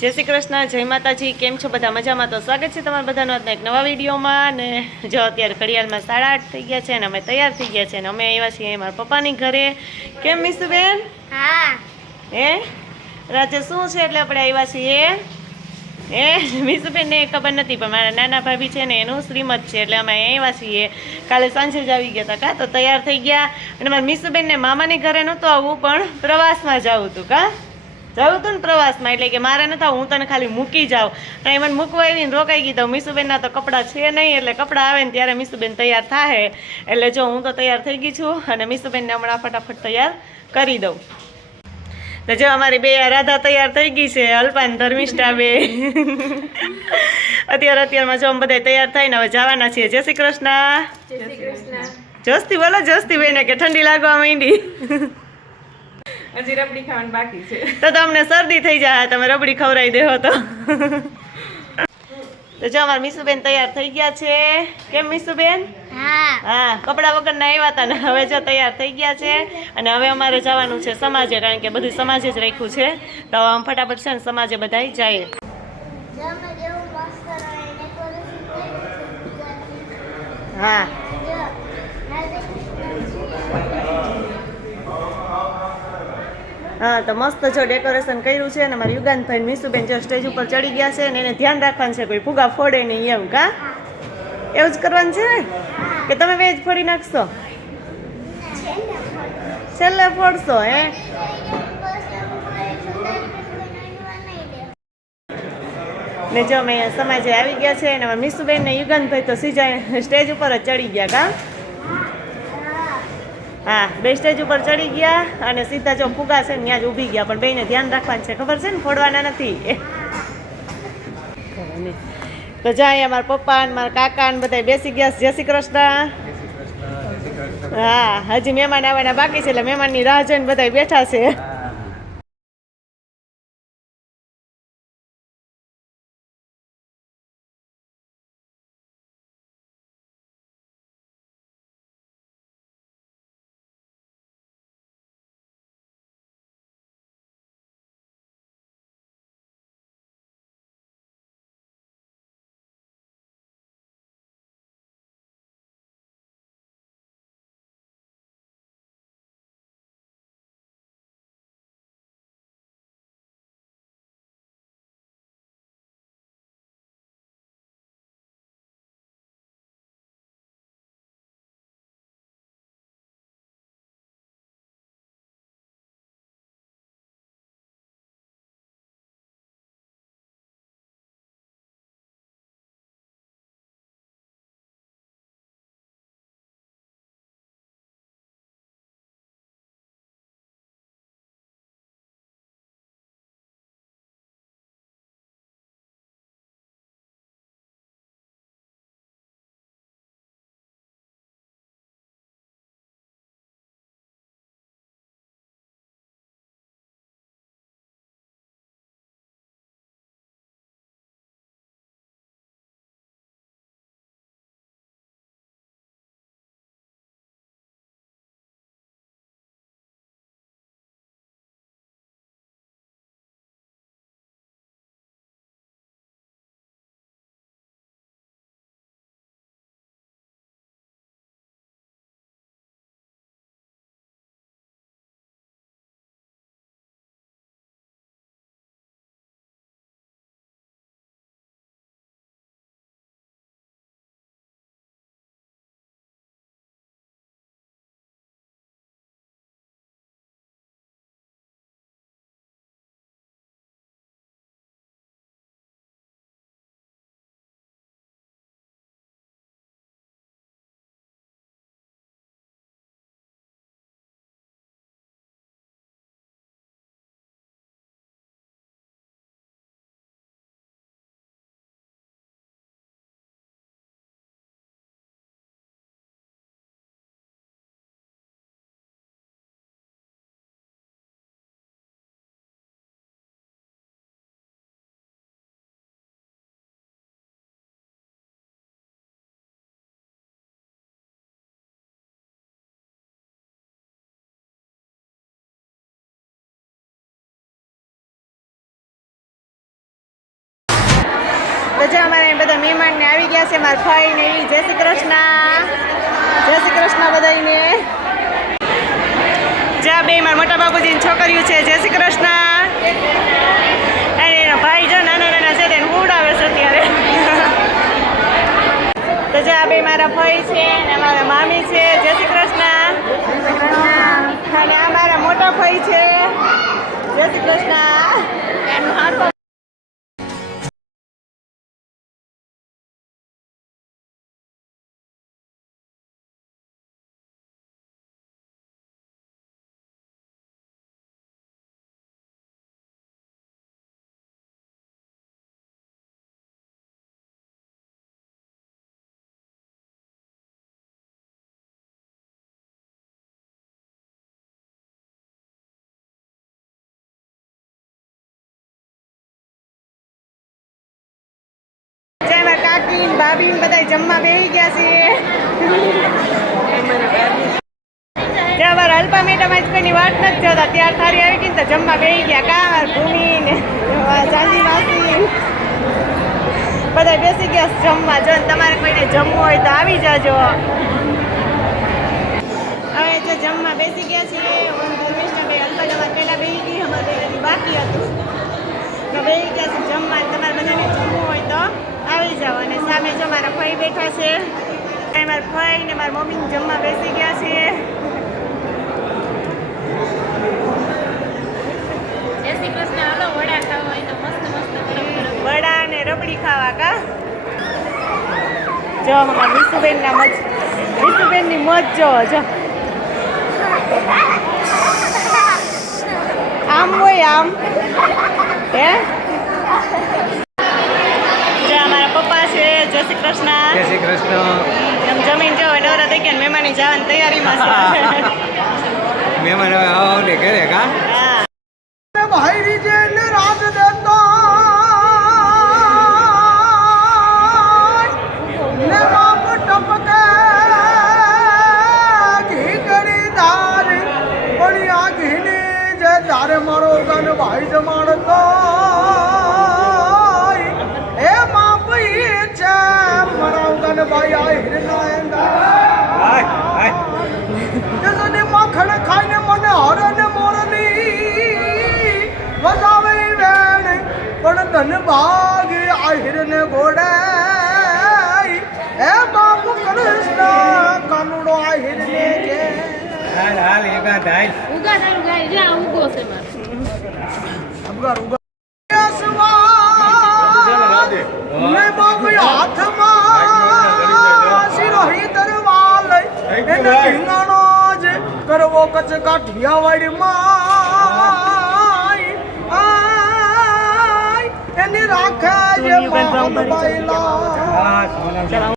જય શ્રી કૃષ્ણ જય માતાજી કેમ છો બધા મજામાં? તો સ્વાગત છે તમારા બધાનો આજના એક નવા વિડીયોમાં. અને જો અત્યારે ઘડિયાળમાં સાડા આઠ થઈ ગયા છે અને અમે તૈયાર થઈ ગયા છે અને અમે આવ્યા છીએ મારા પપ્પાની ઘરે. કેમ મીસુબેન હા. હે? રાજે શું છે એટલે આપણે આવ્યા છીએ? એ મીસુબેનને ખબર નથી પણ મારા નાના ભાભી છે ને એનું શ્રીમત છે એટલે અમે આવ્યા છીએ. કાલે સાંજે જ આવી ગયા હતા કાં? તો તૈયાર થઈ ગયા. અને મારા મીસુબેનને મામાની ઘરે નહોતું આવવું પણ પ્રવાસમાં જવું હતું કા? જવું હતું ને પ્રવાસમાં એટલે કે મારે ન આવવું, હું તને ખાલી મૂકી જાઉં. અને મને મૂકવા આવીને રોકાઈ ગઈ તો મીસુબેનના તો કપડાં છે નહીં એટલે કપડાં આવે ને ત્યારે મીસુબેન તૈયાર થાય એટલે જો હું તો તૈયાર થઈ ગઈ છું અને મીસુબેનને હમણાં ફટાફટ તૈયાર કરી દઉં. તો જો અમારી બે રાધા તૈયાર થઈ ગઈ છે અલ્પાન ધર્મિષ્ઠા બે. અત્યારે અત્યારમાં જો અમે બધા તૈયાર થઈને હવે જવાના છીએ. જય શ્રી કૃષ્ણ. જય શ્રી કૃષ્ણ. જોસ્તી બોલો જસ્તી બેને કે ઠંડી લાગવા માંડી હજી રબડી ખાવાનું બાકી છે. તો તમને શરદી થઈ જાય તમે રબડી ખવડાવી દેવો તો. તો જો અમારા મીસુબેન તૈયાર થઈ ગયા છે. કેમ મીસુબેન? હા. હા કપડા વગરના આવ્યા હતા ને હવે જો તૈયાર થઈ ગયા છે. અને હવે અમારે જવાનું છે સમાજે કારણ કે બધું સમાજે જ રાખ્યું છે. તો આમ ફટાફટ છે ને સમાજે બધા જાય. હા. હા, તો મસ્ત જો ડેકોરેશન કર્યું છે અને મારા યુગાનભાઈ મીસુબેન જો સ્ટેજ ઉપર ચડી ગયા છે અને એને ધ્યાન રાખવાનું છે, કોઈ ફુગા ફોડે નહીં એમ, કા? એવું જ કરવાનું છે ને? કે તમે વેજ ફોડી નાખશો? છેલ્લે ફોડશો, હે? ને જો અમે સમાજે આવી ગયા છે અને મીસુબેન ને યુગાનભાઈ તો સીજા સ્ટેજ ઉપર જ ચડી ગયા, કા? હા બે સ્ટેજ ઉપર ચડી ગયા અને સીધા જો ફુગા છે ને ત્યાં જ ઊભી ગયા. પણ બેને ધ્યાન રાખવાનું છે. ખબર છે ને? ફોડવાના નથી. તો જાય મારા પપ્પા ને મારા કાકા ને બધા બેસી ગયા જય શ્રી કૃષ્ણ. હા હજી મહેમાન આવવાના બાકી છે એટલે મહેમાનની રાહ જોઈને બધા બેઠા છે. તો જો અમારે બધા મહેમાનને આવી ગયા છે મારા ભાઈ ને એવી જય શ્રી કૃષ્ણ. જય શ્રી કૃષ્ણ બધાને જ્યાં બે, મારા મોટા બાપુજીની છોકરીઓ છે. જય શ્રી કૃષ્ણ. અને એના ભાઈ જો નાના નાના છે, તેને ઉડાવે છે અત્યારે. તો જે બે, મારા ભાઈ છે અને મારા મામી છે. જય શ્રી કૃષ્ણ. અને આ મારા મોટા ભાઈ છે. જય શ્રી કૃષ્ણ. કાકી ને ભાભી ને બધા જમવા બેસી ગયા છે. ત્યાં વાર અલ્પા મેડમ કોઈની વાત નથી જોતા. થારી આવી ગઈ જમવા બેસી ગયા. કા અમારા ભૂમિ બધા બેસી ગયા જમવા. જો તમારે કોઈને જમવું હોય તો આવી જાજો. હવે જે જમવા બેસી ગયા છીએ હું અલ્પા જમવા પહેલાં બેસી ગઈ. અમારે બાકી હતું. બેસી ગયા જમવા તમારે બધાને જમવું હોય તો આવી જાઓ અને સામે જો મારા ભાઈ બેઠા છે. મારા ભાઈ ને મારા મમ્મી જમવા બેસી ગયા છે. વડા અને રબડી ખાવા કા? જો અમારા વિશુબેન ના મજ વિશુબેનની મજ જો જો. આમ હોય આમ. હે? જય શ્રી કૃષ્ણ. જય શ્રી કૃષ્ણ. એમ જમીન જો ડોરા થઈ ગયા ને મહેમાની જવાની તૈયારીમાં છે. મહેમાન હવે આવો ને ઘરે કા? હા. ભાઈ આ હિરના જસને માખણ ખાઈને મને હરણ મોરની વજાવે વેણ. પણ ધન ભાગ આહિરને ઘોડે. હે બાપુ કૃષ્ણ કાનુડો આહિરને કે. હાલ હાલ એકા ધાલ ઉગા તારું ગાય જ્યાં ઉગો છે મારે. અબગાર ઉગા એને ઢીંગાણો જ કરવો કચ કાઠિયાવાડી માં એને આય એની રાખે જે મોહન બાઈલા